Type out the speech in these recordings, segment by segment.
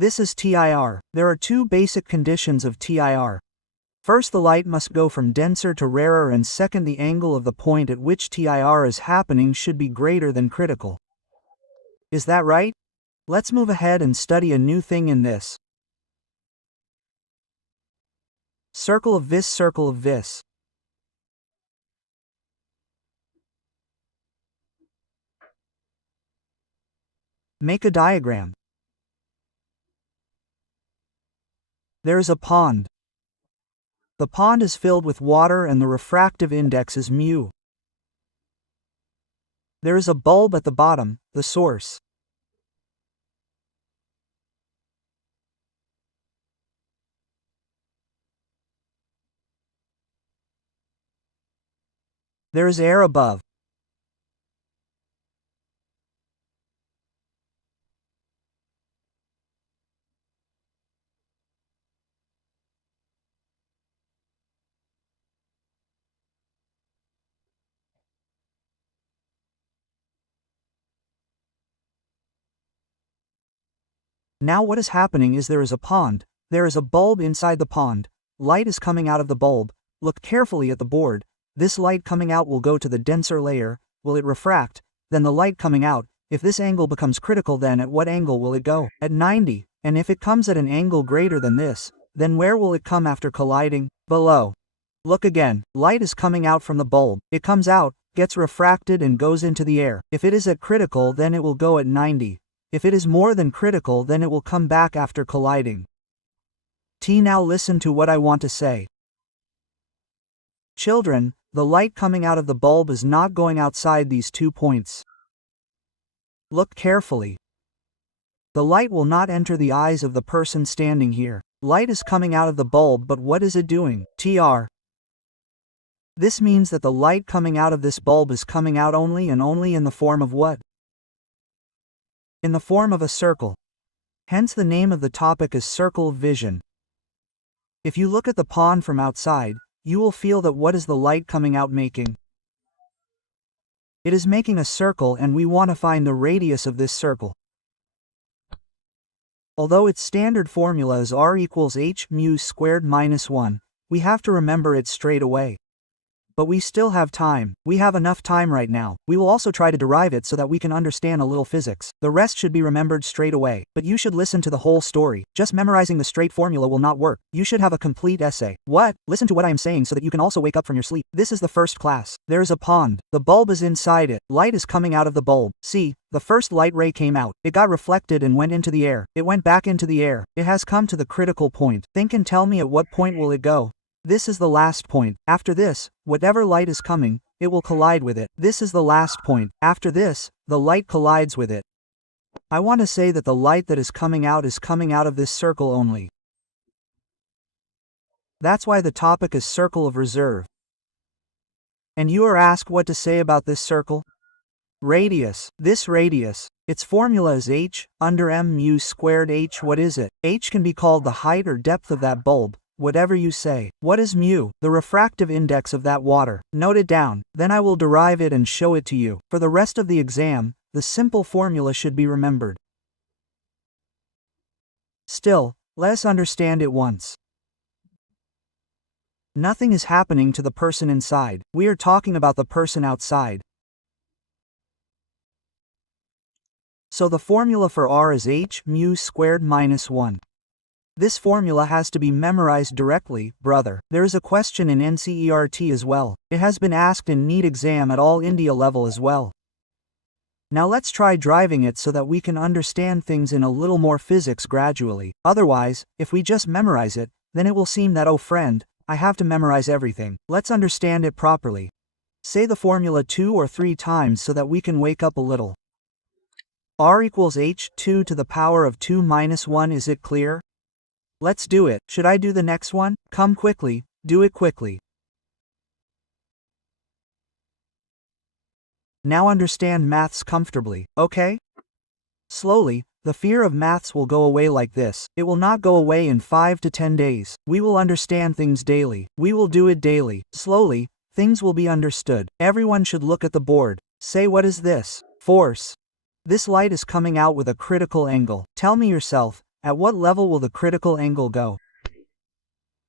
This is TIR. There are two basic conditions of TIR. First, the light must go from denser to rarer, and second, the angle of the point at which TIR is happening should be greater than critical. Is that right? Let's move ahead and study a new thing in this. Circle of this, circle of this. Make a diagram. There is a pond. The pond is filled with water and the refractive index is mu. There is a bulb at the bottom, the source. There is air above. Now what is happening is there is a pond, there is a bulb inside the pond, light is coming out of the bulb. Look carefully at the board. This light coming out will go to the denser layer. Will it refract? Then the light coming out, if this angle becomes critical, then at what angle will it go? At 90. And if it comes at an angle greater than this, then where will it come after colliding? Below. Look again, light is coming out from the bulb. It comes out, gets refracted and goes into the air. If it is at critical, then it will go at 90. If it is more than critical, then it will come back after colliding. Now listen to what I want to say. Children, the light coming out of the bulb is not going outside these 2 points. Look carefully. The light will not enter the eyes of the person standing here. Light is coming out of the bulb, but what is it doing? TR. This means that the light coming out of this bulb is coming out only and only in the form of what? In the form of a circle. Hence the name of the topic is circle of vision. If you look at the pond from outside, you will feel that what is the light coming out making? It is making a circle, and we want to find the radius of this circle. Although its standard formula is r equals h mu squared minus 1, we have to remember it straight away. But we still have time. We have enough time right now. We will also try to derive it so that we can understand a little physics. The rest should be remembered straight away. But you should listen to the whole story. Just memorizing the straight formula will not work. You should have a complete essay. What? Listen to what I am saying so that you can also wake up from your sleep. This is the first class. There is a pond. The bulb is inside it. Light is coming out of the bulb. See, the first light ray came out. It got reflected and went into the air. It went back into the air. It has come to the critical point. Think and tell me at what point will it go? This is the last point. After this, whatever light is coming, it will collide with it. This is the last point. After this, the light collides with it. I want to say that the light that is coming out of this circle only. That's why the topic is circle of reserve. And you are asked what to say about this circle? Radius. This radius, its formula is h under m mu squared h. What is it? H can be called the height or depth of that bulb. Whatever you say. What is mu? The refractive index of that water. Note it down, then I will derive it and show it to you. For the rest of the exam, the simple formula should be remembered. Still, let us understand it once. Nothing is happening to the person inside. We are talking about the person outside. So the formula for r is h mu squared minus 1. This formula has to be memorized directly, brother. There is a question in NCERT as well. It has been asked in NEET exam at all India level as well. Now let's try driving it so that we can understand things in a little more physics gradually. Otherwise, if we just memorize it, then it will seem that, oh friend, I have to memorize everything. Let's understand it properly. Say the formula 2 or 3 times so that we can wake up a little. R equals h2 to the power of 2 minus 1. Is it clear? Let's do it. Should I do the next one? Come quickly, do it quickly. Now understand maths comfortably, okay? Slowly, the fear of maths will go away like this. It will not go away in 5 to 10 days. We will understand things daily. We will do it daily. Slowly, things will be understood. Everyone should look at the board. Say, what is this? Force. This light is coming out with a critical angle. Tell me yourself, At what level will the critical angle go?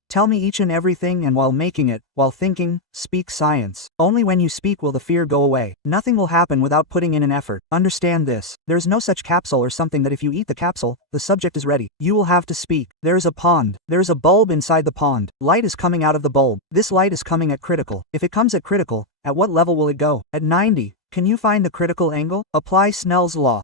Tell me each and everything, and while making it, while thinking, speak science. Only when you speak will the fear go away. Nothing will happen without putting in an effort. Understand this. There is no such capsule or something that if you eat the capsule, the subject is ready. You will have to speak. There is a pond. There is a bulb inside the pond. Light is coming out of the bulb. This light is coming at critical. If it comes at critical, at what level will it go? At 90. Can you find the critical angle? Apply Snell's law.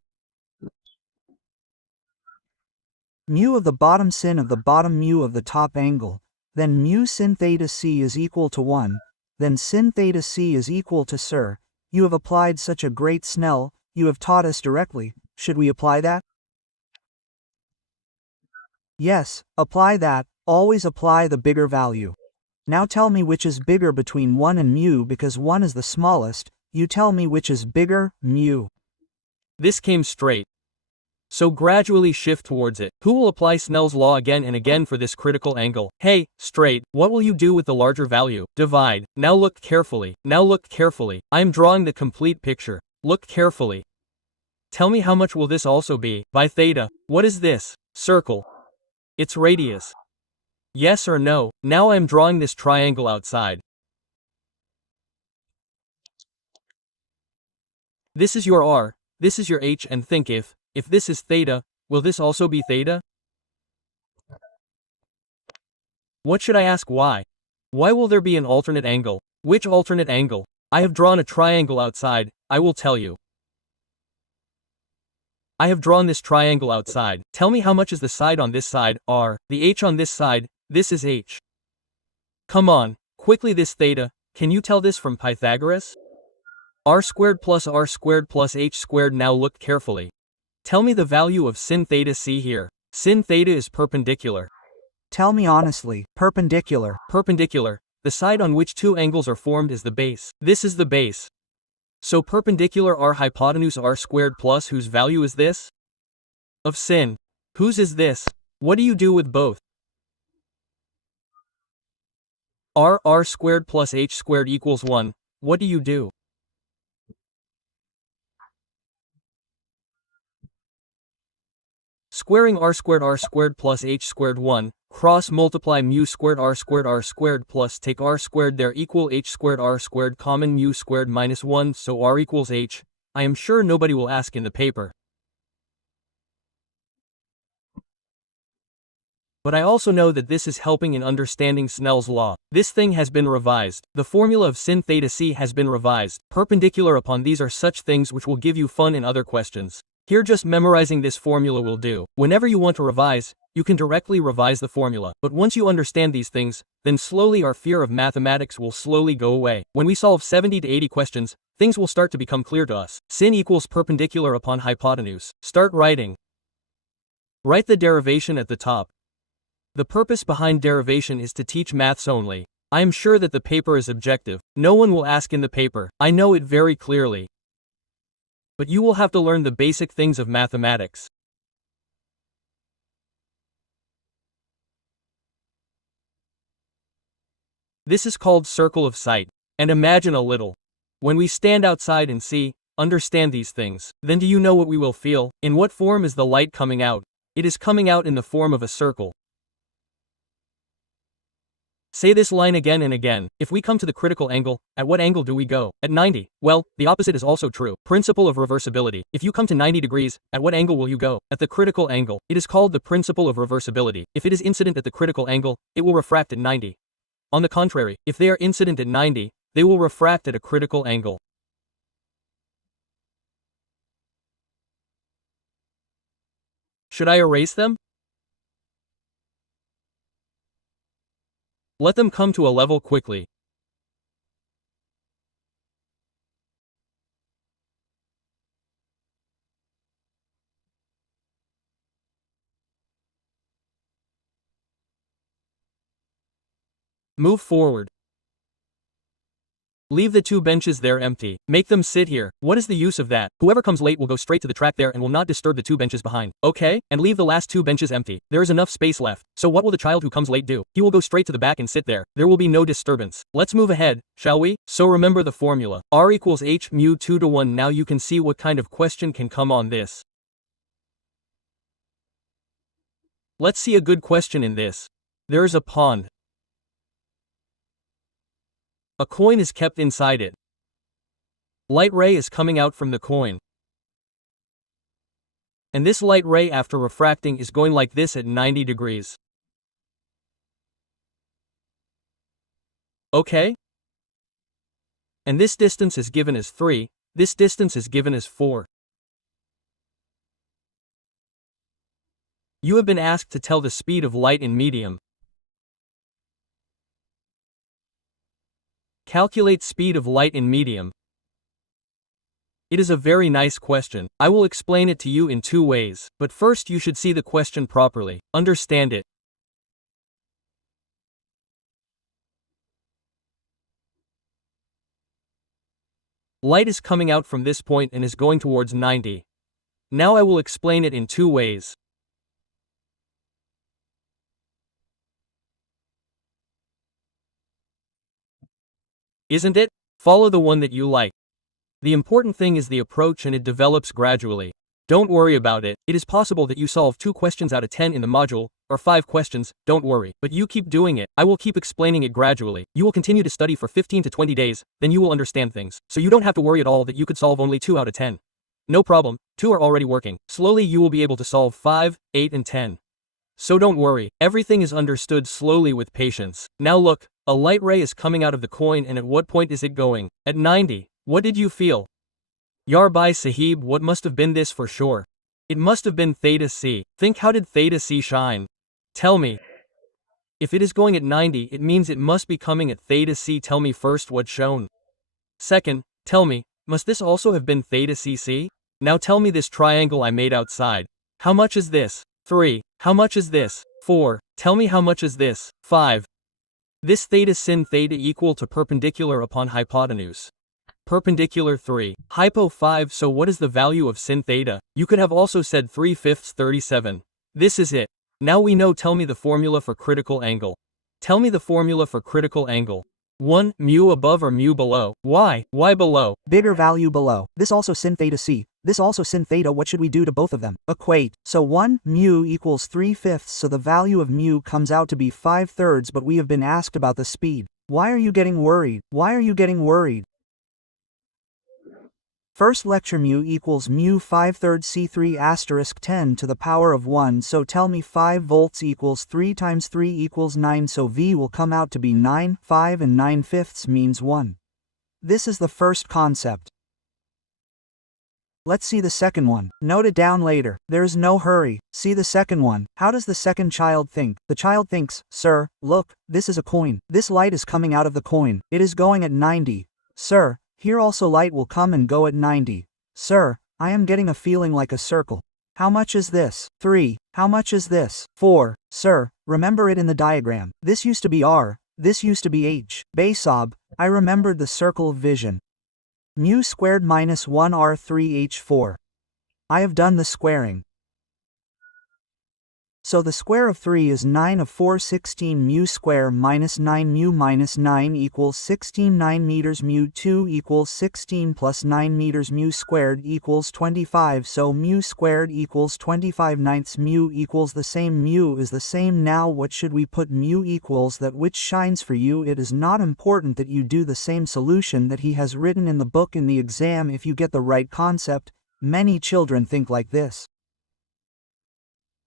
Mu of the bottom sin of the bottom mu of the top angle. Then mu sin theta c is equal to 1, then sin theta c is equal to sir. You have applied such a great Snell, you have taught us directly. Should we apply that? Yes, apply that, always apply the bigger value. Now tell me which is bigger between 1 and mu, because 1 is the smallest. You tell me which is bigger, mu. This came straight. So gradually shift towards it. Who will apply Snell's law again and again for this critical angle? Hey, straight, what will you do with the larger value? Divide. Now look carefully. Now look carefully. I am drawing the complete picture. Look carefully. Tell me how much will this also be? By theta. What is this? Circle. Its radius. Yes or no? Now I am drawing this triangle outside. This is your R, this is your H, and think if this is theta, will this also be theta? What should I ask why? Why will there be an alternate angle? Which alternate angle? I have drawn a triangle outside, I will tell you. I have drawn this triangle outside. Tell me how much is the side on this side, R, the H on this side, this is H. Come on, quickly this theta, can you tell this from Pythagoras? R squared plus H squared. Now look carefully. Tell me the value of sin theta c here. Sin theta is perpendicular. Tell me honestly, perpendicular. Perpendicular, the side on which two angles are formed is the base. This is the base. So perpendicular R hypotenuse R squared plus whose value is this? Of sin. Whose is this? What do you do with both? R squared plus H squared equals 1. What do you do? Squaring R squared plus H squared 1, cross multiply mu squared R squared plus take R squared there equal H squared R squared common mu squared minus 1, so R equals H. I am sure nobody will ask in the paper. But I also know that this is helping in understanding Snell's law. This thing has been revised. The formula of sin theta c has been revised. Perpendicular upon these are such things which will give you fun in other questions. Here just memorizing this formula will do. Whenever you want to revise, you can directly revise the formula. But once you understand these things, then slowly our fear of mathematics will slowly go away. When we solve 70 to 80 questions, things will start to become clear to us. Sin equals perpendicular upon hypotenuse. Start writing. Write the derivation at the top. The purpose behind derivation is to teach maths only. I am sure that the paper is objective. No one will ask in the paper. I know it very clearly. But you will have to learn the basic things of mathematics. This is called circle of sight. And imagine a little. When we stand outside and see, understand these things, then do you know what we will feel? In what form is the light coming out? It is coming out in the form of a circle. Say this line again and again. If we come to the critical angle, at what angle do we go? At 90. Well, the opposite is also true. Principle of reversibility. If you come to 90 degrees, at what angle will you go? At the critical angle. It is called the principle of reversibility. If it is incident at the critical angle, it will refract at 90. On the contrary, if they are incident at 90, they will refract at a critical angle. Should I erase them? Let them come to a level quickly. Move forward. Leave the two benches there empty. Make them sit here. What is the use of that? Whoever comes late will go straight to the track there and will not disturb the two benches behind. Okay? And leave the last two benches empty. There is enough space left. So what will the child who comes late do? He will go straight to the back and sit there. There will be no disturbance. Let's move ahead, shall we? So remember the formula. R equals H mu 2 to 1. Now you can see what kind of question can come on this. Let's see a good question in this. There is a pond. A coin is kept inside it. Light ray is coming out from the coin. And this light ray after refracting is going like this at 90 degrees. Okay? And this distance is given as 3, this distance is given as 4. You have been asked to tell the speed of light in medium. Calculate speed of light in medium. It is a very nice question. I will explain it to you in 2 ways, but first you should see the question properly. Understand it. Light is coming out from this point and is going towards 90. Now I will explain it in 2 ways. Isn't it? Follow the one that you like. The important thing is the approach, and it develops gradually. Don't worry about it. It is possible that you solve 2 questions out of 10 in the module, or 5 questions, don't worry. But you keep doing it. I will keep explaining it gradually. You will continue to study for 15 to 20 days, then you will understand things. So you don't have to worry at all that you could solve only 2 out of 10. No problem, 2 are already working. Slowly you will be able to solve 5, 8 and 10. So don't worry, everything is understood slowly with patience. Now look, a light ray is coming out of the coin, and at what point is it going? At 90. What did you feel? Yar bhai sahib, what must have been this for sure? It must have been theta C. Think, how did theta C shine? Tell me. If it is going at 90, it means it must be coming at theta C. Tell me first what shone. Second, tell me, must this also have been theta CC? Now tell me this triangle I made outside. How much is this? 3. How much is this? 4. Tell me how much is this? 5. This theta sin theta equal to perpendicular upon hypotenuse. Perpendicular 3. Hypo 5. So what is the value of sin theta? You could have also said 3/5 37. This is it. Now we know. Tell me the formula for critical angle. Tell me the formula for critical angle. 1. Mu above or mu below? Why? Why below? Bigger value below. This also sin theta C. This also sin theta. What should we do to both of them? Equate. So 1 mu equals 3/5, so the value of mu comes out to be 5/3, but we have been asked about the speed. Why are you getting worried? Why are you getting worried? First lecture mu equals mu 5/3 C3 asterisk 10 to the power of 1, so tell me 5 volts equals 3 times 3 equals 9, so V will come out to be 9, 5 and 9/5 means 1. This is the first concept. Let's see the second one. Note it down later. There is no hurry. See the second one. How does the second child think? The child thinks, sir, look, this is a coin. This light is coming out of the coin. It is going at 90. Sir, here also light will come and go at 90. Sir, I am getting a feeling like a circle. How much is this? 3. How much is this? 4. Sir, remember it in the diagram. This used to be R, this used to be H. Basob, I remembered the circle of vision. Mu squared minus 1 R3H4. I have done the squaring. So the square of 3 is 9 of 4 16 mu square minus 9 mu minus 9 equals 16 9 meters mu 2 equals 16 plus 9 meters mu squared equals 25, so mu squared equals 25 ninths. Mu equals the same, mu is the same. Now what should we put? Mu equals that which shines for you. It is not important that you do the same solution that he has written in the book in the exam if you get the right concept. Many children think like this.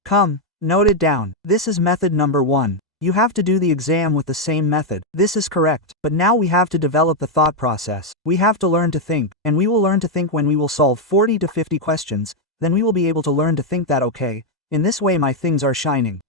Come. Note it down. This is method number 1. You have to do the exam with the same method. This is correct. But now we have to develop the thought process. We have to learn to think, and we will learn to think when we will solve 40 to 50 questions, then we will be able to learn to think that okay, in this way my things are shining.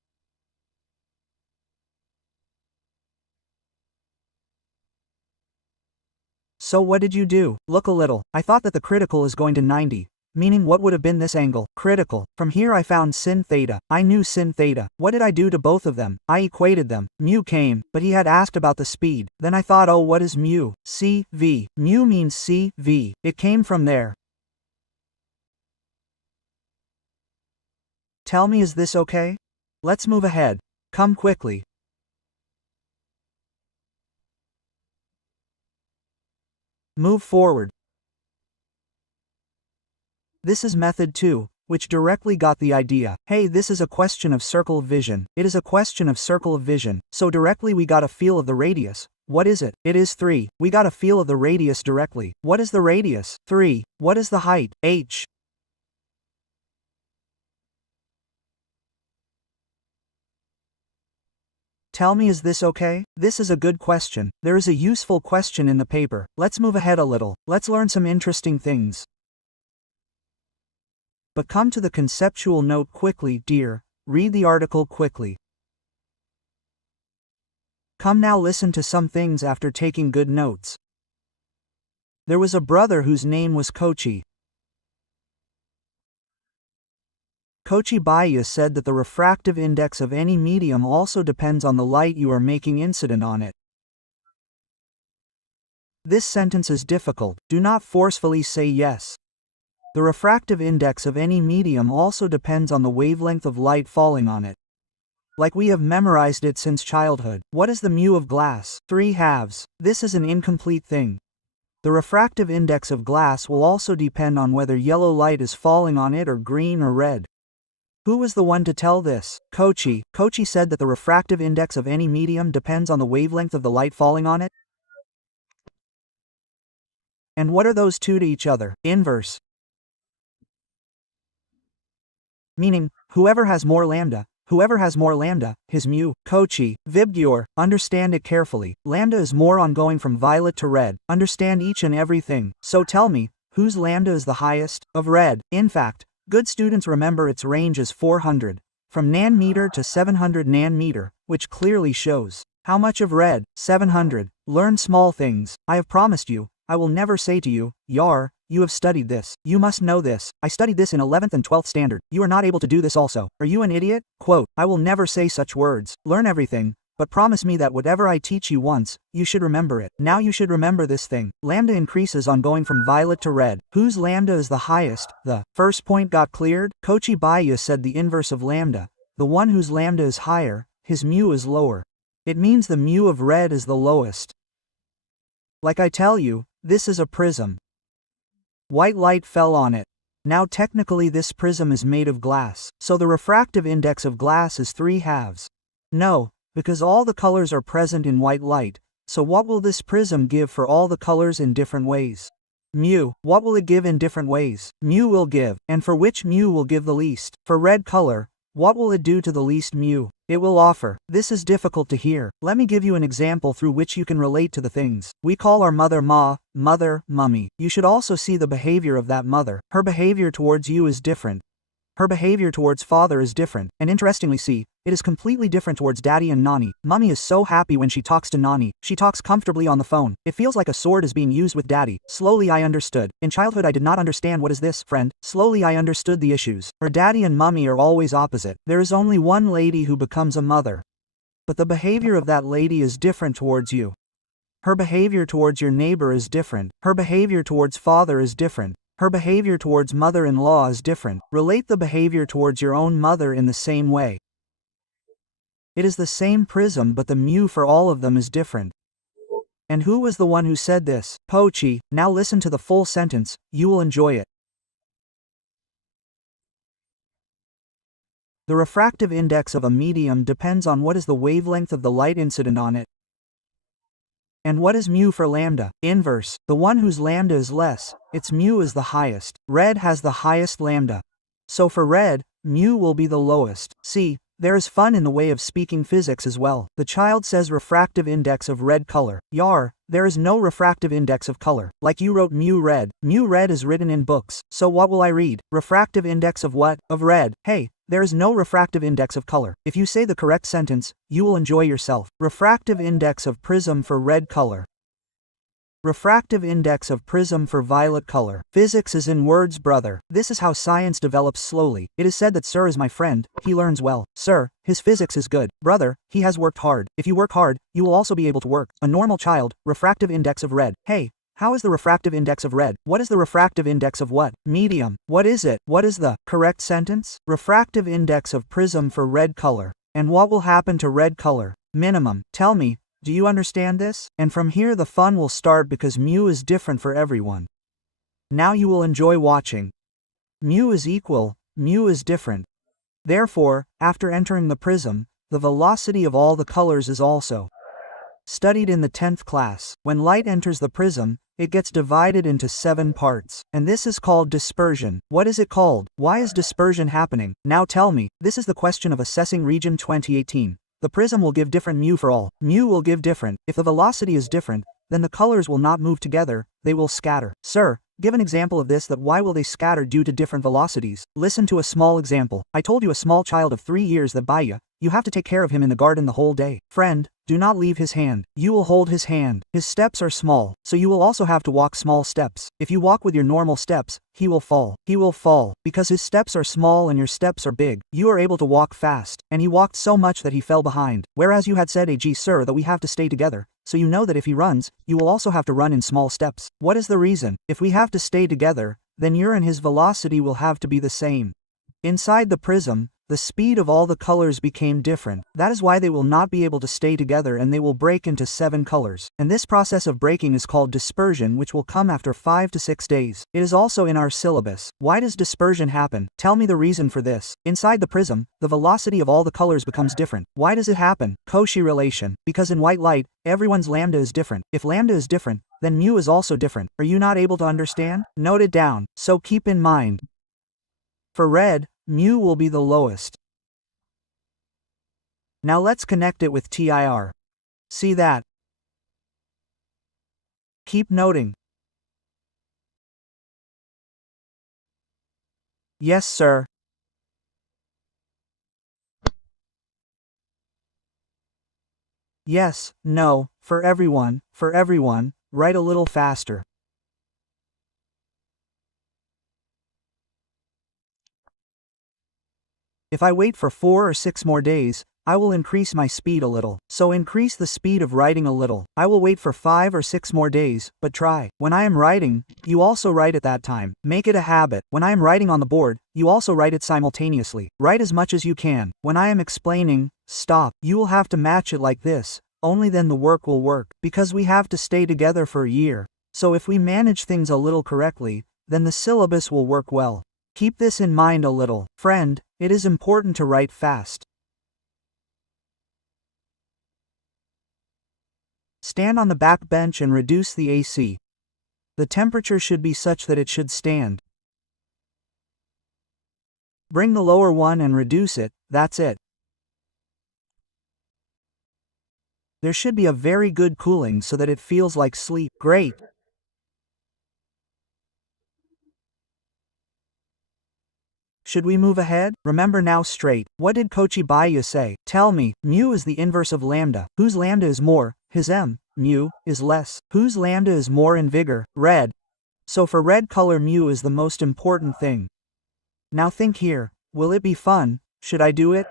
So what did you do? Look a little. I thought that the critical is going to 90. Meaning what would have been this angle? Critical. From here I found sin theta. I knew sin theta. What did I do to both of them? I equated them. Mu came, but he had asked about the speed. Then I thought, oh, what is mu? C, V. Mu means C, V. It came from there. Tell me, is this okay? Let's move ahead. Come quickly. Move forward. This is method 2. which directly got the idea. Hey, this is a question of circle of vision. It is a question of circle of vision. So directly we got a feel of the radius. What is it? It is 3. We got a feel of the radius directly. What is the radius? 3. What is the height? H. Tell me, is this okay? This is a good question. There is a useful question in the paper. Let's move ahead a little. Let's learn some interesting things. But come to the conceptual note quickly, dear. Read the article quickly. Come now, listen to some things after taking good notes. There was a brother whose name was Kochi. Kochi Baya said that the refractive index of any medium also depends on the light you are making incident on it. This sentence is difficult. Do not forcefully say yes. The refractive index of any medium also depends on the wavelength of light falling on it. Like we have memorized it since childhood. What is the mu of glass? 3/2. This is an incomplete thing. The refractive index of glass will also depend on whether yellow light is falling on it or green or red. Who was the one to tell this? Kochi. Kochi said that the refractive index of any medium depends on the wavelength of the light falling on it. And what are those two to each other? Inverse. Meaning, whoever has more lambda, his mu. Kochi, Vibgyor, understand it carefully. Lambda is more on going from violet to red. Understand each and everything. So tell me, whose lambda is the highest? Of red. In fact, good students remember its range is 400, from nanometer to 700 nanometer, which clearly shows how much of red? 700. Learn small things. I have promised you, I will never say to you, Yar, you have studied this. You must know this. I studied this in 11th and 12th standard. You are not able to do this also. Are you an idiot? Quote, I will never say such words. Learn everything, but promise me that whatever I teach you once, you should remember it. Now you should remember this thing. Lambda increases on going from violet to red. Whose lambda is the highest? The first point got cleared? Kochi Baya said the inverse of lambda. The one whose lambda is higher, his mu is lower. It means the mu of red is the lowest. Like I tell you, this is a prism. White light fell on it. Now technically this prism is made of glass, so the refractive index of glass is 3/2. No, because all the colors are present in white light, so what will this prism give for all the colors in different ways? Mu. What will it give in different ways? Mu will give, and for which mu will give the least? For red color, what will it do to the least mu? It will offer. This is difficult to hear. Let me give you an example through which you can relate to the things. We call our mother Ma, mother, mummy. You should also see the behavior of that mother. Her behavior towards you is different. Her behavior towards father is different, and interestingly see, it is completely different towards daddy and nani. Mummy is so happy when she talks to nani. She talks comfortably on the phone. It feels like a sword is being used with daddy. Slowly I understood. In childhood I did not understand what is this, friend. Slowly I understood the issues. Her daddy and mummy are always opposite. There is only one lady who becomes a mother. But the behavior of that lady is different towards you. Her behavior towards your neighbor is different. Her behavior towards father is different. Her behavior towards mother-in-law is different. Relate the behavior towards your own mother in the same way. It is the same prism, but the mu for all of them is different. And who was the one who said this? Kochi. Now listen to the full sentence, you will enjoy it. The refractive index of a medium depends on what is the wavelength of the light incident on it. And what is mu for lambda? Inverse. The one whose lambda is less, its mu is the highest. Red has the highest lambda. So for red, mu will be the lowest. See, there is fun in the way of speaking physics as well. The child says refractive index of red color. Yar, there is no refractive index of color. Like you wrote mu red. Mu red is written in books. So what will I read? Refractive index of what? Of red. Hey, there is no refractive index of color. If you say the correct sentence, you will enjoy yourself. Refractive index of prism for red color. Refractive index of prism for violet color. Physics is in words, brother. This is how science develops slowly. It is said that Sir is my friend, he learns well. Sir, his physics is good. Brother, he has worked hard. If you work hard, you will also be able to work. A normal child, refractive index of red. Hey, how is the refractive index of red? What is the refractive index of what? Medium. What is it? What is the correct sentence? Refractive index of prism for red color. And what will happen to red color? Minimum. Tell me, do you understand this? And from here the fun will start because mu is different for everyone. Now you will enjoy watching. Mu is equal, mu is different. Therefore, after entering the prism, the velocity of all the colors is also studied in the 10th class. When light enters the prism, it gets divided into 7 parts, and this is called dispersion. What is it called? Why is dispersion happening? Now tell me, this is the question of assessing region 2018. The prism will give different mu for all. Mu will give different. If the velocity is different, then the colors will not move together, they will scatter. Sir, give an example of this. That why will they scatter due to different velocities? Listen to a small example. I told you a small child of 3 years that Baya, you have to take care of him in the garden the whole day. Friend, do not leave his hand. You will hold his hand. His steps are small, so you will also have to walk small steps. If you walk with your normal steps, he will fall. He will fall, because his steps are small and your steps are big. You are able to walk fast, and he walked so much that he fell behind. Whereas you had said, agsir, that we have to stay together. So you know that if he runs, you will also have to run in small steps. What is the reason? If we have to stay together, then your and his velocity will have to be the same. Inside the prism, the speed of all the colors became different. That is why they will not be able to stay together and they will break into 7 colors. And this process of breaking is called dispersion, which will come after 5 to 6 days. It is also in our syllabus. Why does dispersion happen? Tell me the reason for this. Inside the prism, the velocity of all the colors becomes different. Why does it happen? Cauchy relation. Because in white light, everyone's lambda is different. If lambda is different, then mu is also different. Are you not able to understand? Note it down. So keep in mind. For red, mu will be the lowest. Now let's connect it with TIR. See that? Keep noting. Yes, sir. Yes, no, for everyone, write a little faster. If I wait for 4 or 6 more days, I will increase my speed a little. So increase the speed of writing a little. I will wait for 5 or 6 more days, but try. When I am writing, you also write at that time. Make it a habit. When I am writing on the board, you also write it simultaneously. Write as much as you can. When I am explaining, stop. You will have to match it like this. Only then the work will work. Because we have to stay together for a year. So if we manage things a little correctly, then the syllabus will work well. Keep this in mind a little. Friend, it is important to write fast. Stand on the back bench and reduce the AC. The temperature should be such that it should stand. Bring the lower one and reduce it, that's it. There should be a very good cooling so that it feels like sleep. Great. Should we move ahead? Remember now straight. What did Opyics By Ag Sir say? Tell me. Mu is the inverse of lambda. Whose lambda is more? His m. Mu is less. Whose lambda is more in vigor? Red. So for red color, mu is the most important thing. Now think here. Will it be fun? Should I do it?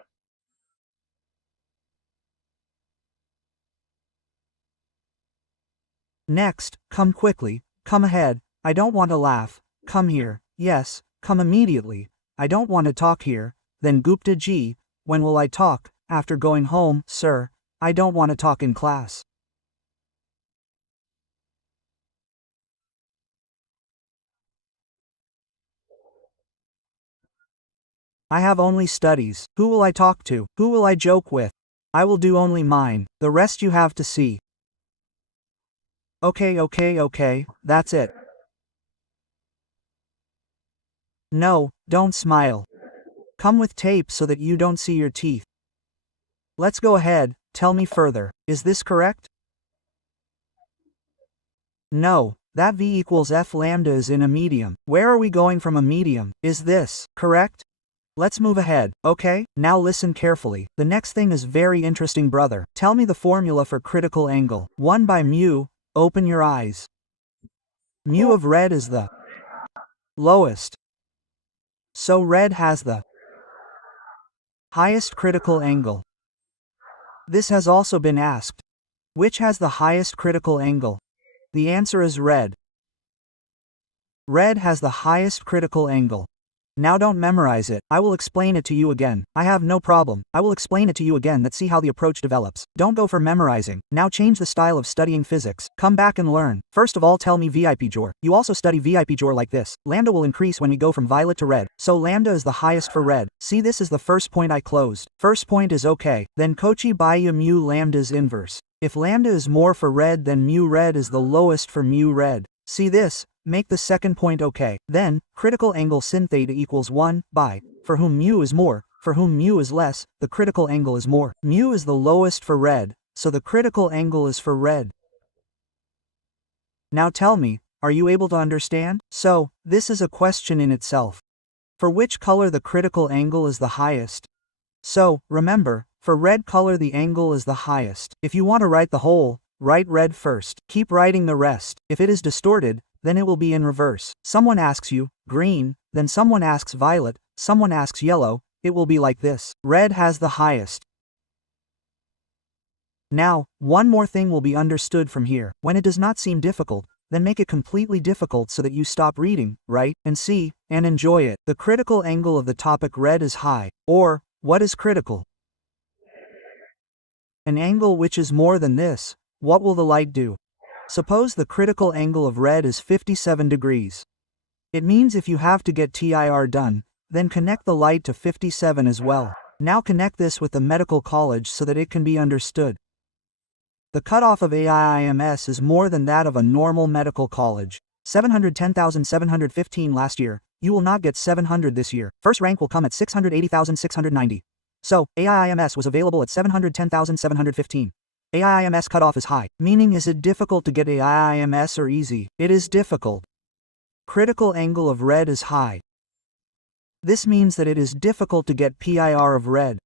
Next, come quickly. Come ahead. I don't want to laugh. Come here. Yes, come immediately. I don't want to talk here. Then gupta ji, when will I talk? After going home, sir. I don't want to talk in class. I have only studies. Who will I talk to? Who will I joke with? I will do only mine. The rest you have to see. Okay, that's it. No, don't smile. Come with tape so that you don't see your teeth. Let's go ahead, tell me further. Is this correct? No, that v equals f lambda is in a medium. Where are we going from a medium? Is this correct? Let's move ahead, okay? Now listen carefully. The next thing is very interesting, brother. Tell me the formula for critical angle. 1 by mu, open your eyes. Mu of red is the lowest. So red has the highest critical angle. This has also been asked. Which has the highest critical angle? The answer is red. Red has the highest critical angle. Now don't memorize it. I will explain it to you again. I have no problem. I will explain it to you again. Let's see how the approach develops. Don't go for memorizing. Now change the style of studying physics. Come back and learn. First of all, tell me Vipjor. You also study Vipjor like this. Lambda will increase when we go from violet to red. So lambda is the highest for red. See, this is the first point I closed. First point is okay. Then kochi by mu lambda's inverse. If lambda is more for red, then mu red is the lowest for mu red. See this? Make the second point okay. Then, critical angle sin theta equals 1 by, for whom mu is more, for whom mu is less, the critical angle is more. Mu is the lowest for red, so the critical angle is for red. Now tell me, are you able to understand? So, this is a question in itself. For which color the critical angle is the highest? So, remember, for red color the angle is the highest. If you want to write the whole, write red first. Keep writing the rest. If it is distorted, then it will be in reverse. Someone asks you, green, then someone asks violet, someone asks yellow, it will be like this. Red has the highest. Now, one more thing will be understood from here. When it does not seem difficult, then make it completely difficult so that you stop reading, write, and see, and enjoy it. The critical angle of the topic red is high. Or, what is critical? An angle which is more than this. What will the light do? Suppose the critical angle of red is 57 degrees. It means if you have to get TIR done, then connect the light to 57 as well. Now connect this with the medical college so that it can be understood. The cutoff of AIIMS is more than that of a normal medical college. 710,715 last year. You will not get 700 this year. First rank will come at 680,690. So, AIIMS was available at 710,715. AIIMS cutoff is high, meaning is it difficult to get AIIMS or easy? It is difficult. Critical angle of red is high. This means that it is difficult to get PIR of red.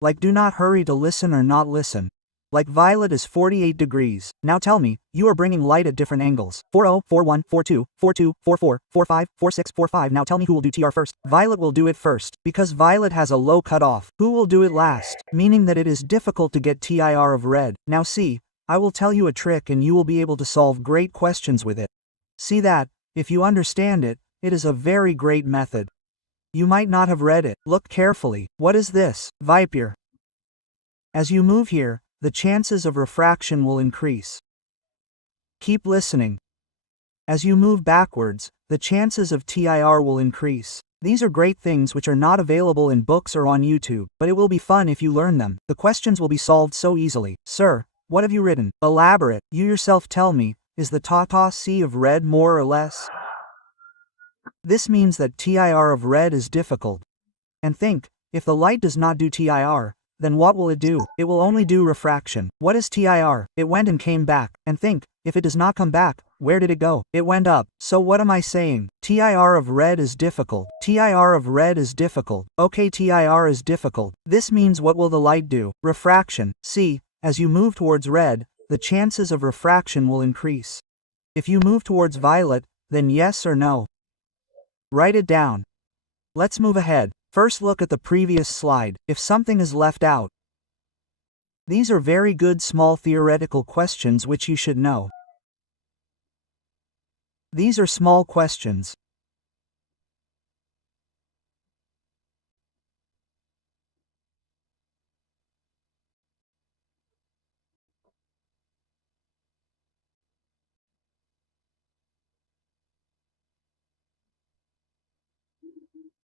Like do not hurry to listen or not listen. Like violet is 48 degrees. Now tell me, you are bringing light at different angles. 40, 41, 42, 42, 44, 45, 46, 45. Now tell me who will do TR first. Violet will do it first, because violet has a low cutoff. Who will do it last? Meaning that it is difficult to get TIR of red. Now see, I will tell you a trick and you will be able to solve great questions with it. See that, if you understand it, it is a very great method. You might not have read it. Look carefully. What is this? Vipjor. As you move here, the chances of refraction will increase. Keep listening. As you move backwards, the chances of TIR will increase. These are great things which are not available in books or on YouTube, but it will be fun if you learn them. The questions will be solved so easily. Sir, what have you written? Elaborate. You yourself tell me, is the kota C of red more or less? This means that TIR of red is difficult. And think, if the light does not do TIR, then what will it do? It will only do refraction. What is TIR? It went and came back. And think, if it does not come back, where did it go? It went up. So what am I saying? TIR of red is difficult. TIR of red is difficult. Okay, TIR is difficult. This means what will the light do? Refraction. See, as you move towards red, the chances of refraction will increase. If you move towards violet, then yes or no. Write it down. Let's move ahead. First look at the previous slide, if something is left out. These are very good small theoretical questions which you should know. These are small questions.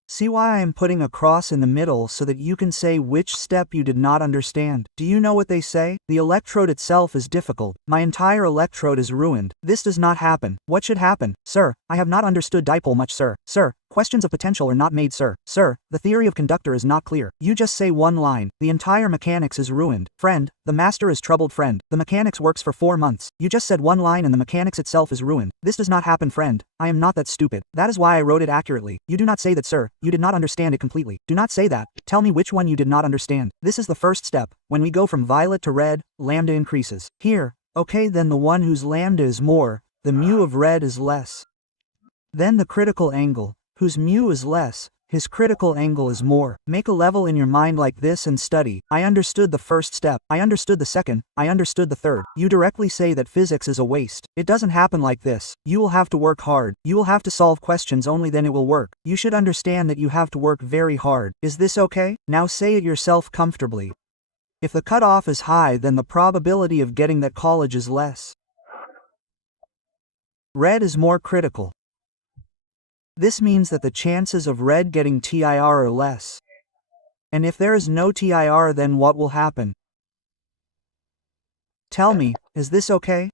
See why I am putting a cross in the middle so that you can say which step you did not understand. Do you know what they say? The electrode itself is difficult. My entire electrode is ruined. This does not happen. What should happen? Sir, I have not understood dipole much, sir. Sir, questions of potential are not made, sir. Sir, the theory of conductor is not clear. You just say one line. The entire mechanics is ruined. Friend, the master is troubled, friend. The mechanics works for 4 months. You just said one line and the mechanics itself is ruined. This does not happen, friend. I am not that stupid. That is why I wrote it accurately. You do not say that, sir. You did not understand it completely. Do not say that. Tell me which one you did not understand. This is the first step. When we go from violet to red, lambda increases. Here, okay, then the one whose lambda is more, the mu of red is less. Then the critical angle, whose mu is less, his critical angle is more. Make a level in your mind like this and study. I understood the first step. I understood the second. I understood the third. You directly say that physics is a waste. It doesn't happen like this. You will have to work hard. You will have to solve questions, only then it will work. You should understand that you have to work very hard. Is this okay? Now say it yourself comfortably. If the cutoff is high, then the probability of getting that college is less. Red is more critical. This means that the chances of red getting TIR are less. And if there is no TIR, then what will happen? Tell me, is this okay?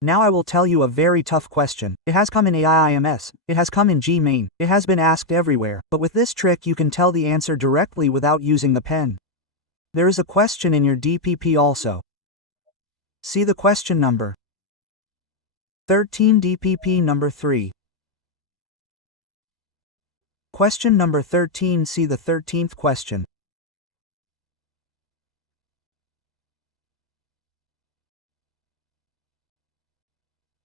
Now I will tell you a very tough question. It has come in AIIMS. It has come in G main. It has been asked everywhere. But with this trick you can tell the answer directly without using the pen. There is a question in your DPP also. See the question number. 13 DPP number 3. Question number 13. See the 13th question.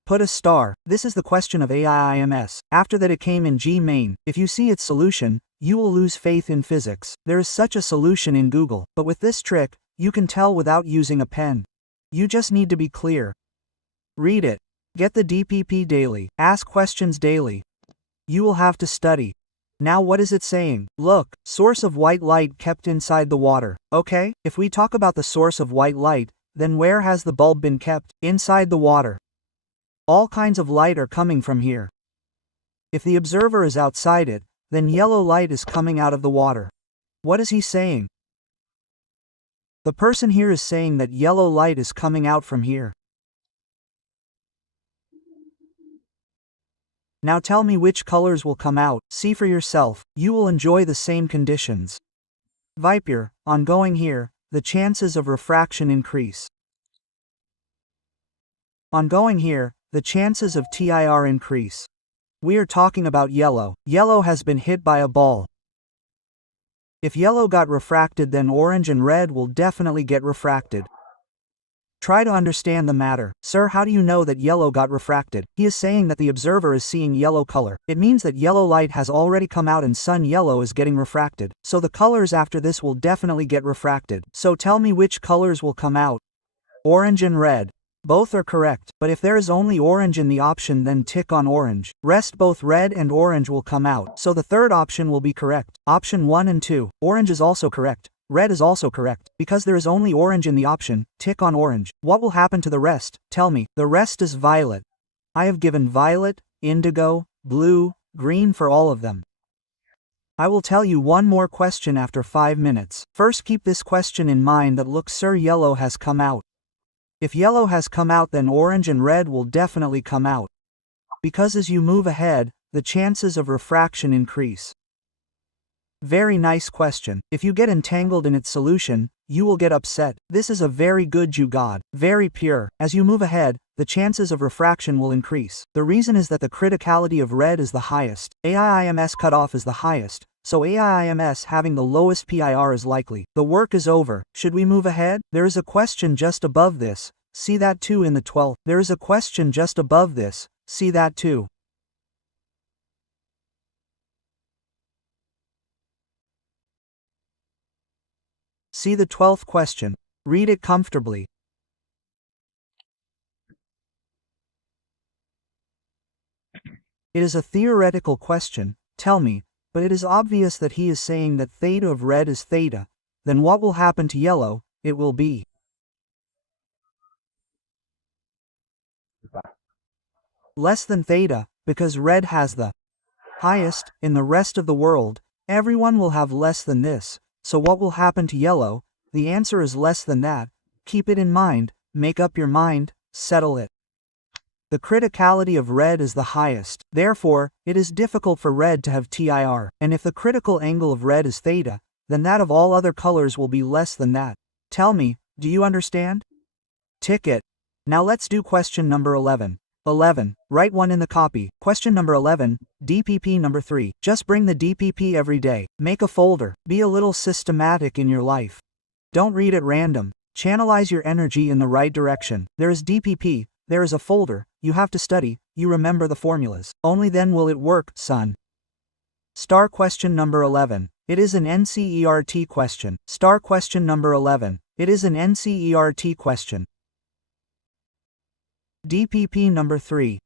Put a star. This is the question of AIIMS. After that it came in G main. If you see its solution, you will lose faith in physics. There is such a solution in Google. But with this trick, you can tell without using a pen. You just need to be clear. Read it. Get the DPP daily. Ask questions daily. You will have to study. Now what is it saying? Look, source of white light kept inside the water. Okay, if we talk about the source of white light, then where has the bulb been kept? Inside the water. All kinds of light are coming from here. If the observer is outside it, then yellow light is coming out of the water. What is he saying? The person here is saying that yellow light is coming out from here. Now tell me which colors will come out. See for yourself. You will enjoy the same conditions. Viper, on going here, the chances of refraction increase. On going here, the chances of TIR increase. We are talking about yellow. Yellow has been hit by a ball. If yellow got refracted, then orange and red will definitely get refracted. Try to understand the matter. Sir, how do you know that yellow got refracted? He is saying that the observer is seeing yellow color. It means that yellow light has already come out and sun yellow is getting refracted. So the colors after this will definitely get refracted. So tell me which colors will come out. Orange and red. Both are correct, but if there is only orange in the option, then tick on orange. Rest both red and orange will come out. So the third option will be correct. Option 1 and 2. Orange is also correct. Red is also correct. Because there is only orange in the option, tick on orange. What will happen to the rest? Tell me. The rest is violet. I have given violet, indigo, blue, green for all of them. I will tell you one more question after 5 minutes. First keep this question in mind that look, sir, yellow has come out. If yellow has come out, then orange and red will definitely come out. Because as you move ahead, the chances of refraction increase. Very nice question. If you get entangled in its solution, you will get upset. This is a very good you got. Very pure. As you move ahead, the chances of refraction will increase. The reason is that the criticality of red is the highest. AIIMS cutoff is the highest. So AIIMS having the lowest PIR is likely. The work is over. Should we move ahead? There is a question just above this. See that too in the 12th. There is a question just above this. See that too. See the 12th question. Read it comfortably. It is a theoretical question, tell me, but it is obvious that he is saying that theta of red is theta. Then what will happen to yellow? It will be less than theta, because red has the highest. In the rest of the world, everyone will have less than this. So what will happen to yellow? The answer is less than that. Keep it in mind, make up your mind, settle it. The criticality of red is the highest. Therefore, it is difficult for red to have TIR. And if the critical angle of red is theta, then that of all other colors will be less than that. Tell me, do you understand? Tick it. Now let's do question number 11. 11. Write one in the copy. Question number 11, DPP number 3. Just bring the DPP every day. Make a folder. Be a little systematic in your life. Don't read at random. Channelize your energy in the right direction. There is DPP, there is a folder, you have to study, you remember the formulas. Only then will it work, son. Star question number 11. It is an NCERT question. Star question number 11. It is an NCERT question. DPP number 3.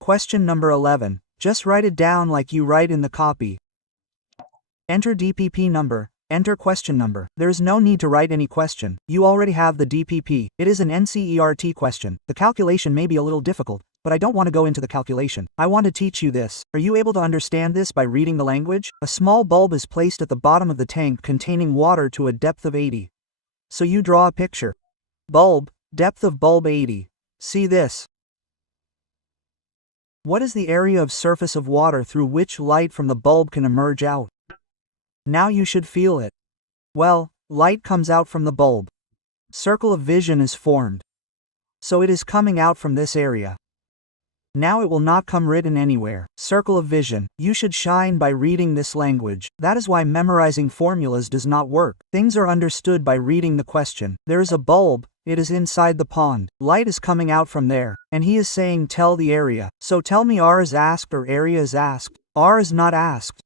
Question number 11. Just write it down like you write in the copy. Enter DPP number. Enter question number. There is no need to write any question. You already have the DPP. It is an NCERT question. The calculation may be a little difficult, but I don't want to go into the calculation. I want to teach you this. Are you able to understand this by reading the language? A small bulb is placed at the bottom of the tank containing water to a depth of 80. So you draw a picture. Bulb, depth of bulb 80. See this. What is the area of surface of water through which light from the bulb can emerge out? Now you should feel it. Well, light comes out from the bulb. Circle of vision is formed. So it is coming out from this area. Now it will not come written anywhere. Circle of vision. You should shine by reading this language. That is why memorizing formulas does not work. Things are understood by reading the question. There is a bulb. It is inside the pond. Light is coming out from there. And he is saying tell the area. So tell me R is asked or area is asked. R is not asked.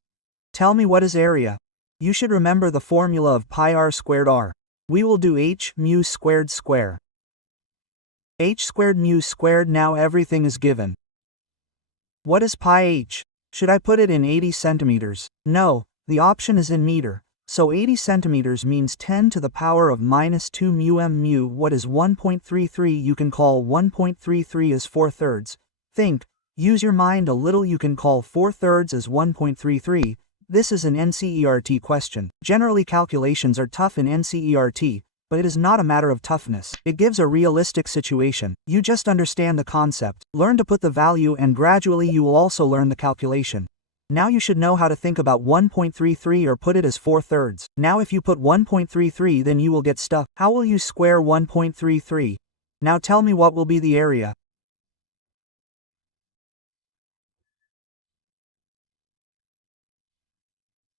Tell me what is area. You should remember the formula of pi r squared r. We will do h mu squared square. H squared mu squared. Now everything is given. What is pi h? Should I put it in 80 centimeters? No, the option is in meter. So 80 centimeters means 10 to the power of minus 2 mu m mu. What is 1.33? You can call 1.33 as 4/3. Think, use your mind a little. You can call 4/3 as 1.33. This is an NCERT question. Generally calculations are tough in NCERT, but it is not a matter of toughness. It gives a realistic situation. You just understand the concept, learn to put the value, and gradually you will also learn the calculation. Now you should know how to think about 1.33 or put it as 4/3. Now if you put 1.33 then you will get stuck. How will you square 1.33? Now tell me what will be the area.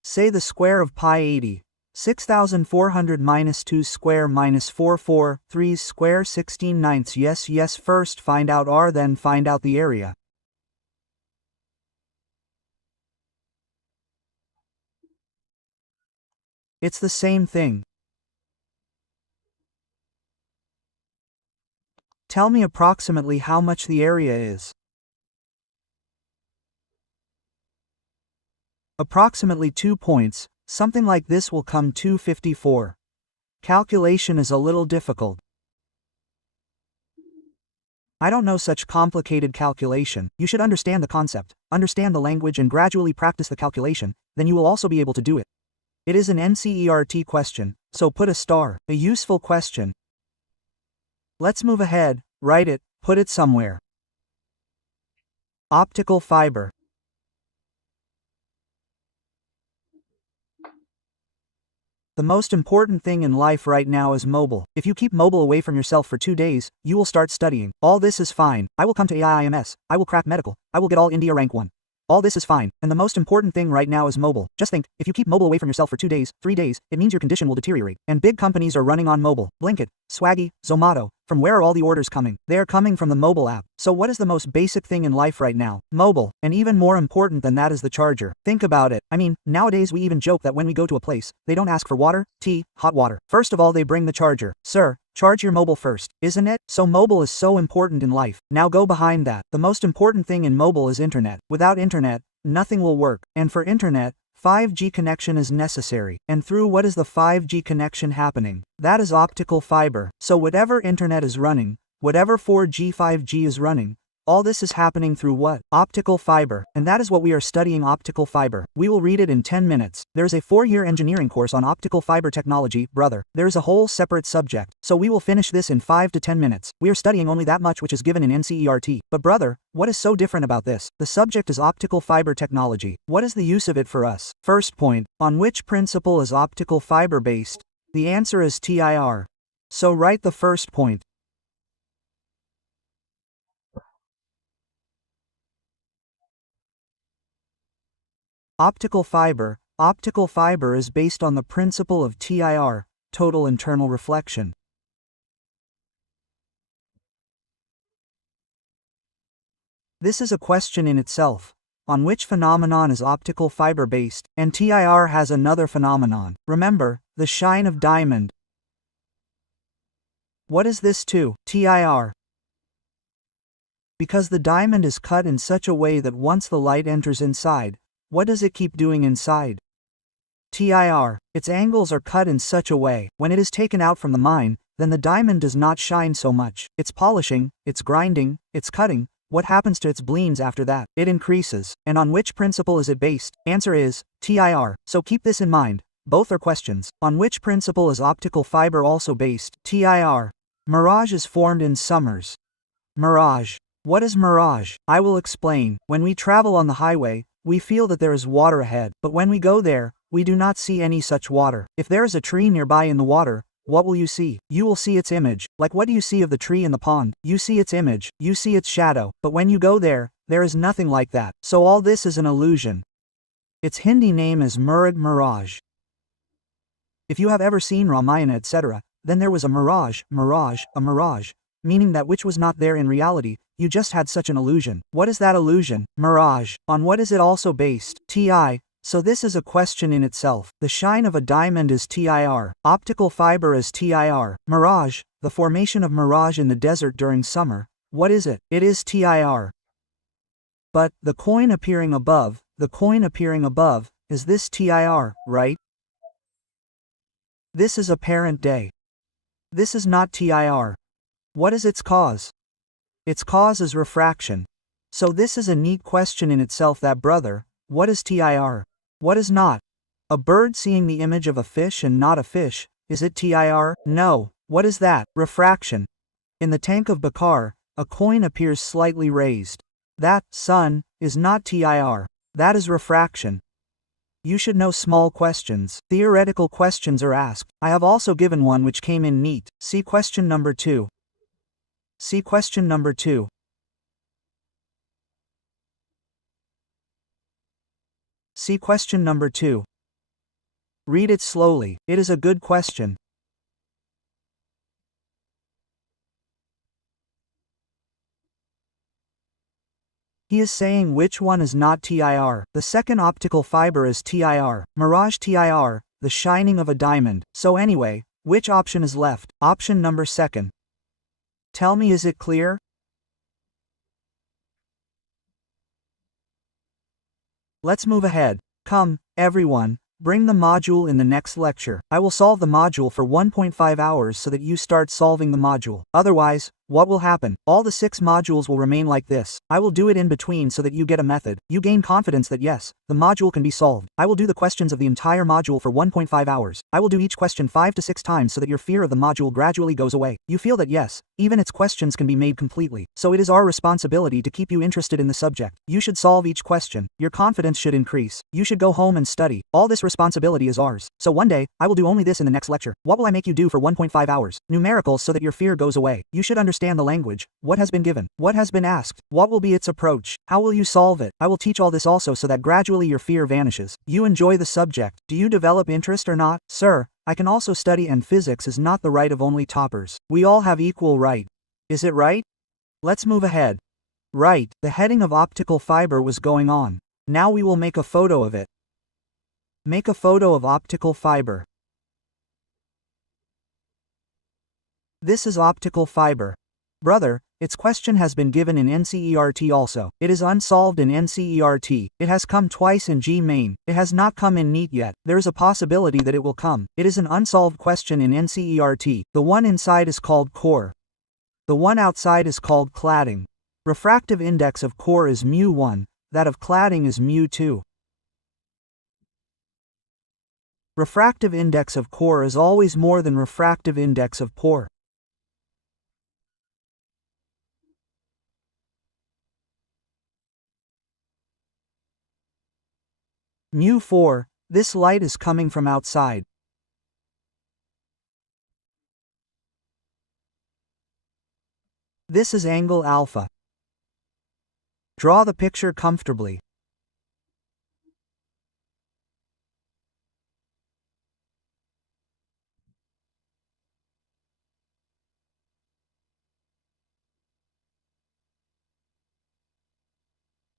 Say the square of pi 80. 6,400 minus 2 square minus 4 3 square 16/9. Yes, first find out r, then find out the area. It's the same thing. Tell me approximately how much the area is. Approximately 2 points, something like this will come 254. Calculation is a little difficult. I don't know such complicated calculation. You should understand the concept, understand the language, and gradually practice the calculation, then you will also be able to do it. It is an NCERT question, so put a star. A useful question. Let's move ahead, write it, put it somewhere. Optical fiber. The most important thing in life right now is mobile. If you keep mobile away from yourself for 2 days, you will start studying. All this is fine. I will come to AIIMS. I will crack medical. I will get all India rank 1. All this is fine, and the most important thing right now is mobile. Just think, if you keep mobile away from yourself for 2 days, 3 days, it means your condition will deteriorate. And big companies are running on mobile. Blinkit, Swaggy, Zomato. From where are all the orders coming? They are coming from the mobile app. So what is the most basic thing in life right now? Mobile. And even more important than that is the charger. Think about it. I mean, nowadays we even joke that when we go to a place, they don't ask for water, tea, hot water. First of all, they bring the charger. Sir, charge your mobile first, isn't it? So mobile is so important in life. Now go behind that. The most important thing in mobile is internet. Without internet, nothing will work. And for internet, 5G connection is necessary. And through what is the 5G connection happening? That is optical fiber. So whatever internet is running, whatever 4G 5G is running, all this is happening through what? Optical fiber. And that is what we are studying, optical fiber. We will read it in 10 minutes. There's a 4-year engineering course on optical fiber technology, brother. There's a whole separate subject. So we will finish this in 5 to 10 minutes. We are studying only that much which is given in NCERT. But brother, what is so different about this? The subject is optical fiber technology. What is the use of it for us? First point, on which principle is optical fiber based? The answer is TIR. So write the first point. Optical fiber is based on the principle of TIR, total internal reflection. This is a question in itself. On which phenomenon is optical fiber based, and TIR has another phenomenon. Remember, the shine of diamond. What is this too? TIR. Because the diamond is cut in such a way that once the light enters inside, what does it keep doing inside? TIR. Its angles are cut in such a way, when it is taken out from the mine, then the diamond does not shine so much. It's polishing, it's grinding, it's cutting. What happens to its bleams after that? It increases. And on which principle is it based? Answer is TIR. So keep this in mind. Both are questions. On which principle is optical fiber also based? TIR. Mirage is formed in summers. Mirage. What is mirage? I will explain. When we travel on the highway, we feel that there is water ahead, but when we go there, we do not see any such water. If there is a tree nearby in the water, what will you see? You will see its image. Like what do you see of the tree in the pond? You see its image, you see its shadow, but when you go there is nothing like that. So all this is an illusion. Its Hindi name is mirage. If you have ever seen Ramayana etc., then there was a mirage, a mirage, meaning that which was not there in reality, you just had such an illusion. What is that illusion? Mirage. On what is it also based? TI. So this is a question in itself. The shine of a diamond is TIR. Optical fiber is TIR. Mirage. The formation of mirage in the desert during summer. What is it? It is TIR. But, the coin appearing above, is this TIR, right? This is apparent day. This is not TIR. What is its cause? Its cause is refraction. So this is a neat question in itself that brother, what is TIR? What is not? A bird seeing the image of a fish and not a fish, is it TIR? No. What is that? Refraction. In the tank of Bakar, a coin appears slightly raised. That, sun, is not TIR. That is refraction. You should know small questions. Theoretical questions are asked. I have also given one which came in neat. See question number 2. See question number 2. See question number 2. Read it slowly. It is a good question. He is saying which one is not TIR. The second optical fiber is TIR. Mirage TIR, the shining of a diamond. So anyway, which option is left? Option number 2. Tell me, is it clear? Let's move ahead. Come, everyone, bring the module in the next lecture. I will solve the module for 1.5 hours so that you start solving the module. Otherwise, what will happen? All the 6 modules will remain like this. I will do it in between so that you get a method. You gain confidence that yes, the module can be solved. I will do the questions of the entire module for 1.5 hours. I will do each question 5 to 6 times so that your fear of the module gradually goes away. You feel that yes, even its questions can be made completely. So it is our responsibility to keep you interested in the subject. You should solve each question. Your confidence should increase. You should go home and study. All this responsibility is ours. So one day, I will do only this in the next lecture. What will I make you do for 1.5 hours? Numericals so that your fear goes away. You should understand the language, what has been given, what has been asked, what will be its approach, how will you solve it. I will teach all this also so that gradually your fear vanishes. You enjoy the subject. Do you develop interest or not? Sir, I can also study and physics is not the right of only toppers. We all have equal right. Is it right? Let's move ahead. Right, the heading of optical fiber was going on. Now we will make a photo of it. Make a photo of optical fiber. This is optical fiber. Brother, its question has been given in NCERT also. It is unsolved in NCERT. It has come twice in G main. It has not come in NEET yet. There is a possibility that it will come. It is an unsolved question in NCERT. The one inside is called core. The one outside is called cladding. Refractive index of core is μ1, that of cladding is μ2. Refractive index of core is always more than refractive index of pore. μ4, this light is coming from outside. This is angle alpha. Draw the picture comfortably.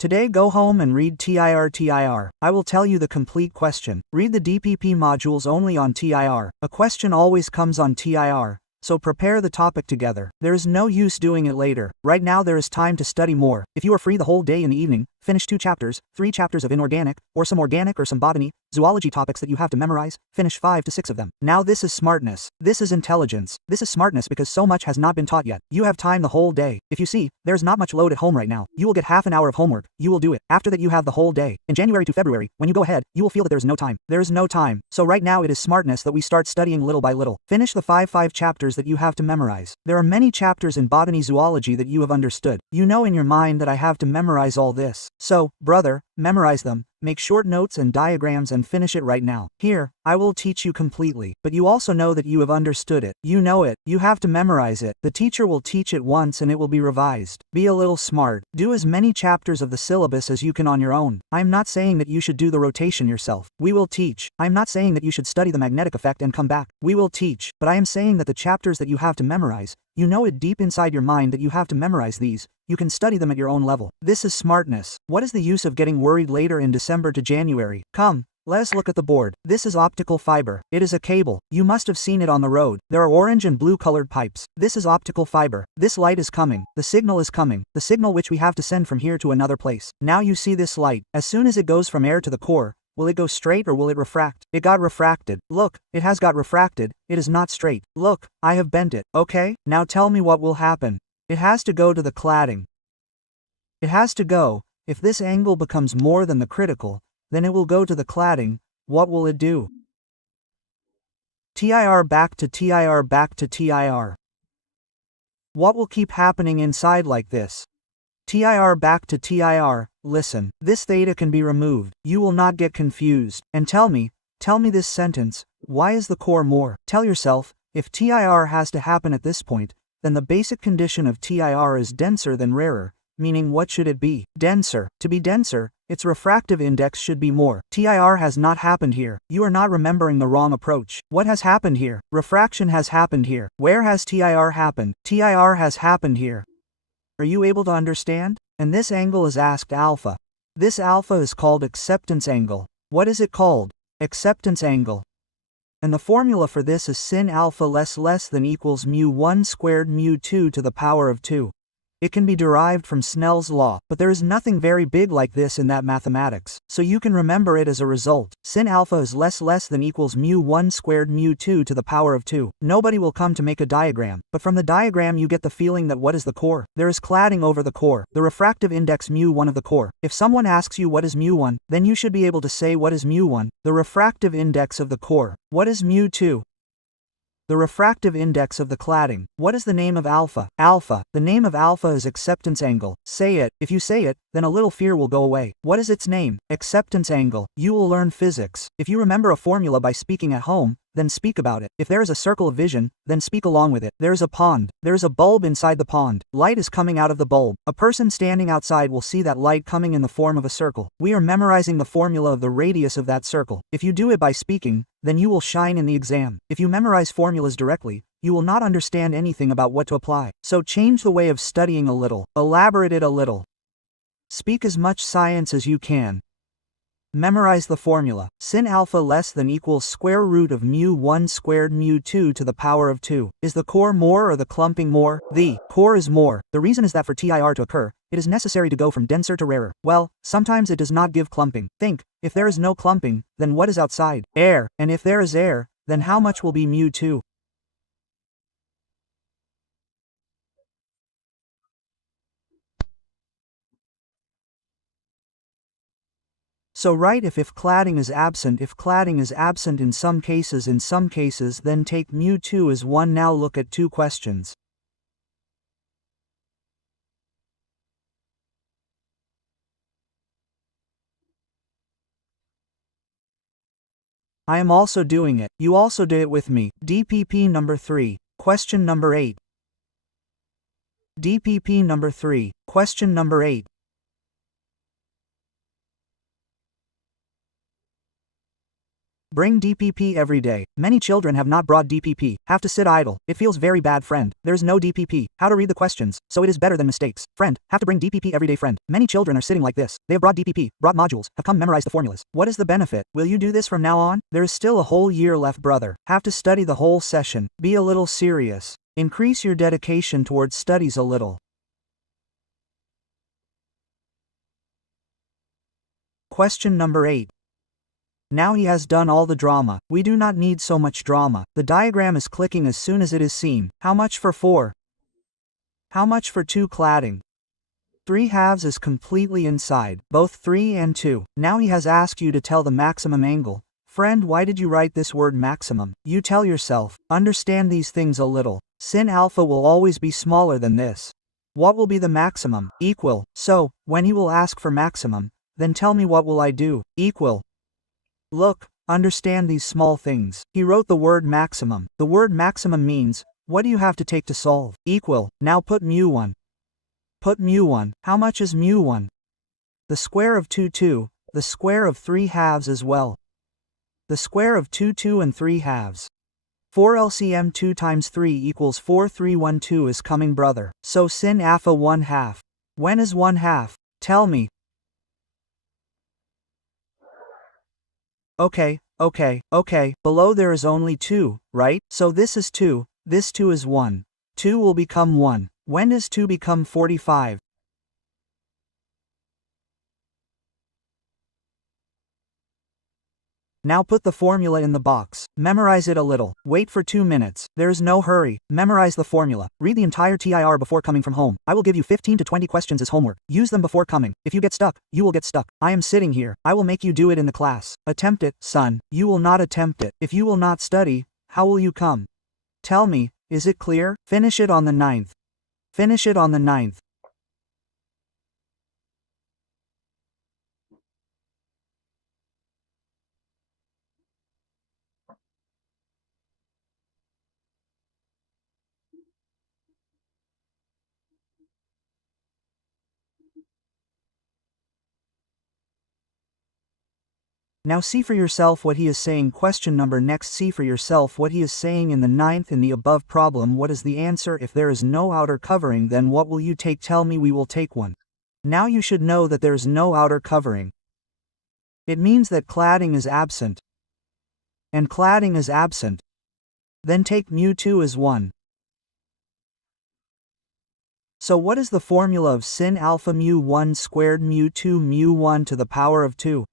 Today go home and read TIR. I will tell you the complete question. Read the DPP modules only on TIR. A question always comes on TIR. So prepare the topic together. There is no use doing it later. Right now there is time to study more. If you are free the whole day in the evening, finish 2 chapters, 3 chapters of inorganic, or some organic or some botany, zoology topics that you have to memorize, finish 5 to 6 of them. Now this is smartness. This is intelligence. This is smartness because so much has not been taught yet. You have time the whole day. If you see, there's not much load at home right now. You will get half an hour of homework. You will do it. After that you have the whole day. In January to February, when you go ahead, you will feel that there is no time. There is no time. So right now it is smartness that we start studying little by little. Finish the 5 chapters that you have to memorize. There are many chapters in botany zoology that you have understood. You know in your mind that I have to memorize all this. So, brother, memorize them. Make short notes and diagrams and finish it right now. Here, I will teach you completely, but you also know that you have understood it. You know it. You have to memorize it. The teacher will teach it once and it will be revised. Be a little smart. Do as many chapters of the syllabus as you can on your own. I am not saying that you should do the rotation yourself. We will teach. I am not saying that you should study the magnetic effect and come back. We will teach, but I am saying that the chapters that you have to memorize, you know it deep inside your mind that you have to memorize these. You can study them at your own level. This is smartness. What is the use of getting worried later in December to January? Come, let us look at the board. This is optical fiber. It is a cable. You must have seen it on the road. There are orange and blue colored pipes. This is optical fiber. This light is coming. The signal is coming. The signal which we have to send from here to another place. Now you see this light. As soon as it goes from air to the core, will it go straight or will it refract? It got refracted. Look, it has got refracted. It is not straight. Look, I have bent it. Okay? Now tell me what will happen. It has to go to the cladding. It has to go. If this angle becomes more than the critical, then it will go to the cladding. What will it do? TIR back to TIR back to TIR. What will keep happening inside like this? TIR back to TIR. Listen, this theta can be removed. You will not get confused. And tell me this sentence, why is the core more? Tell yourself, if TIR has to happen at this point, then the basic condition of TIR is denser than rarer, meaning what should it be? Denser. To be denser, its refractive index should be more. TIR has not happened here. You are not remembering the wrong approach. What has happened here? Refraction has happened here. Where has TIR happened? TIR has happened here. Are you able to understand? And this angle is asked alpha. This alpha is called acceptance angle. What is it called? Acceptance angle. And the formula for this is sin alpha less than equals mu1 squared mu2 to the power of 2. It can be derived from Snell's law, but there is nothing very big like this in that mathematics, so you can remember it as a result. Sin alpha is less than equals mu1 squared mu2 to the power of 2. Nobody will come to make a diagram, but from the diagram you get the feeling that what is the core? There is cladding over the core, the refractive index mu1 of the core. If someone asks you what is mu1, then you should be able to say what is mu1, the refractive index of the core. What is mu2? The refractive index of the cladding. What is the name of alpha? Alpha. The name of alpha is acceptance angle. Say it. If you say it, then a little fear will go away. What is its name? Acceptance angle. You will learn physics. If you remember a formula by speaking at home, then speak about it. If there is a circle of vision, then speak along with it. There is a pond. There is a bulb inside the pond. Light is coming out of the bulb. A person standing outside will see that light coming in the form of a circle. We are memorizing the formula of the radius of that circle. If you do it by speaking, then you will shine in the exam. If you memorize formulas directly, you will not understand anything about what to apply. So change the way of studying a little. Elaborate it a little. Speak as much science as you can. Memorize the formula. Sin alpha less than equals square root of mu1 squared mu2 to the power of 2. Is the core more or the clumping more? The core is more. The reason is that for TIR to occur, it is necessary to go from denser to rarer. Well, sometimes it does not give clumping. Think, if there is no clumping, then what is outside? Air. And if there is air, then how much will be mu2? So write if cladding is absent in some cases then take mu2 as 1. Now look at 2 questions. I am also doing it. You also do it with me. DPP number 3, question number 8. DPP number 3, question number 8. Bring DPP every day. Many children have not brought DPP, have to sit idle. It feels very bad, friend. There's no DPP. How to read the questions, so it is better than mistakes. Friend, have to bring DPP every day, friend. Many children are sitting like this. They have brought DPP, brought modules, have come memorize the formulas. What is the benefit? Will you do this from now on? There is still a whole year left, brother. Have to study the whole session. Be a little serious. Increase your dedication towards studies a little. Question number 8. Now he has done all the drama. We do not need so much drama. The diagram is clicking as soon as it is seen. How much for 4? How much for 2 cladding? 3 halves is completely inside, both 3 and 2. Now he has asked you to tell the maximum angle. Friend, why did you write this word maximum? You tell yourself. Understand these things a little. Sin alpha will always be smaller than this. What will be the maximum? Equal. So, when he will ask for maximum, then tell me what will I do? Equal. Look, understand these small things. He wrote the word maximum. The word maximum means, what do you have to take to solve? Equal. Now put mu1. Put mu1. How much is mu1? The square of 2, 2. The square of 3 halves as well. The square of 2, 2 and 3 halves. 4 LCM 2 times 3 equals 4312 is coming, brother. So sin alpha 1 half. When is 1 half? Tell me. Okay. Below there is only 2, right? So this is 2, this 2 is 1. 2 will become 1. When does 2 become 45? Now put the formula in the box. Memorize it a little. Wait for 2 minutes. There's no hurry. Memorize the formula. Read the entire TIR before coming from home. I will give you 15 to 20 questions as homework. Use them before coming. If you get stuck, you will get stuck. I am sitting here. I will make you do it in the class. Attempt it, son. You will not attempt it. If you will not study, how will you come? Tell me, is it clear? Finish it on the 9th. Finish it on the 9th. Now see for yourself what he is saying. Question number next. See for yourself what he is saying in the 9th in the above problem. What is the answer? If there is no outer covering, then what will you take? Tell me. We will take 1. Now you should know that there is no outer covering. It means that cladding is absent. And cladding is absent. Then take mu2 as 1. So what is the formula of sin alpha mu1 squared mu2 mu1 to the power of 2?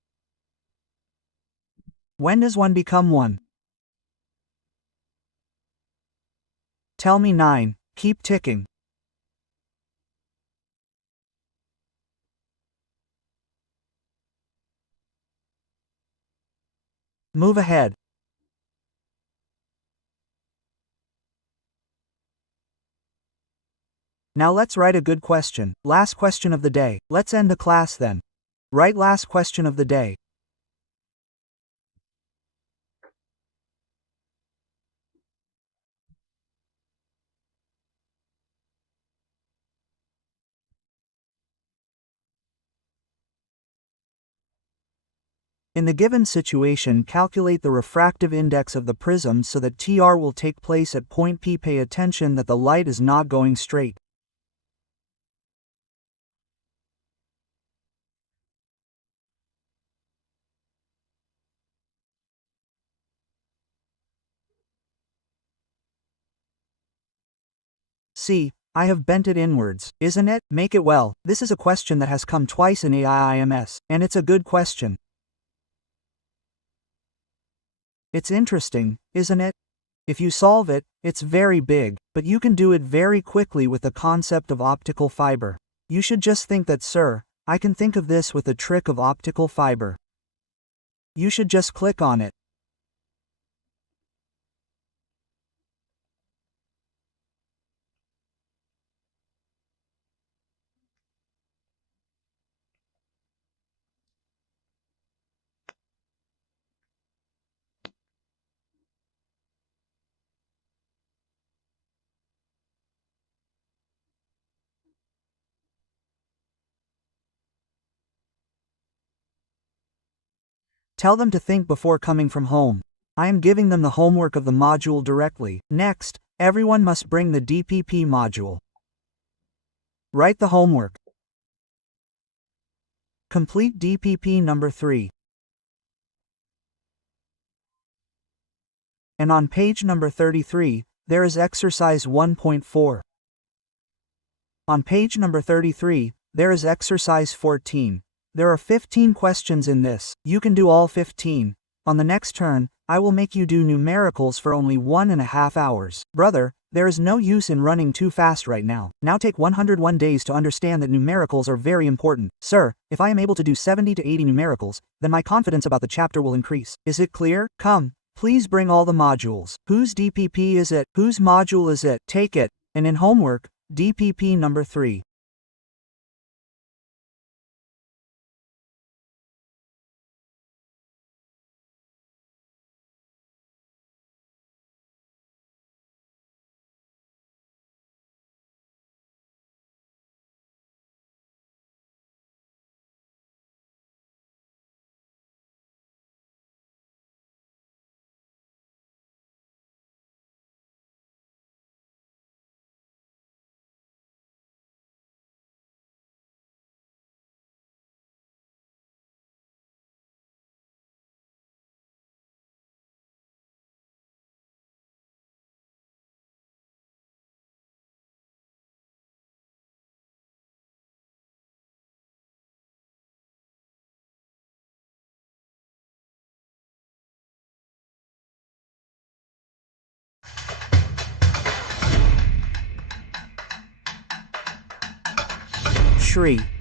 When does 1 become 1? Tell me. 9. Keep ticking. Move ahead. Now let's write a good question. Last question of the day. Let's end the class then. Write last question of the day. In the given situation, calculate the refractive index of the prism so that TR will take place at point P. Pay attention that the light is not going straight. See, I have bent it inwards, isn't it? Make it well. This is a question that has come twice in AIIMS, and it's a good question. It's interesting, isn't it? If you solve it, it's very big, but you can do it very quickly with the concept of optical fiber. You should just think that, sir, I can think of this with the trick of optical fiber. You should just click on it. Tell them to think before coming from home. I am giving them the homework of the module directly. Next, everyone must bring the DPP module. Write the homework. Complete DPP number 3. And on page number 33, there is exercise 1.4. On page number 33, there is exercise 14. There are 15 questions in this. You can do all 15. On the next turn, I will make you do numericals for only 1.5 hours. Brother, there is no use in running too fast right now. Now take 101 days to understand that numericals are very important. Sir, if I am able to do 70 to 80 numericals, then my confidence about the chapter will increase. Is it clear? Come. Please bring all the modules. Whose DPP is it? Whose module is it? Take it. And in homework, DPP number 3. Shri.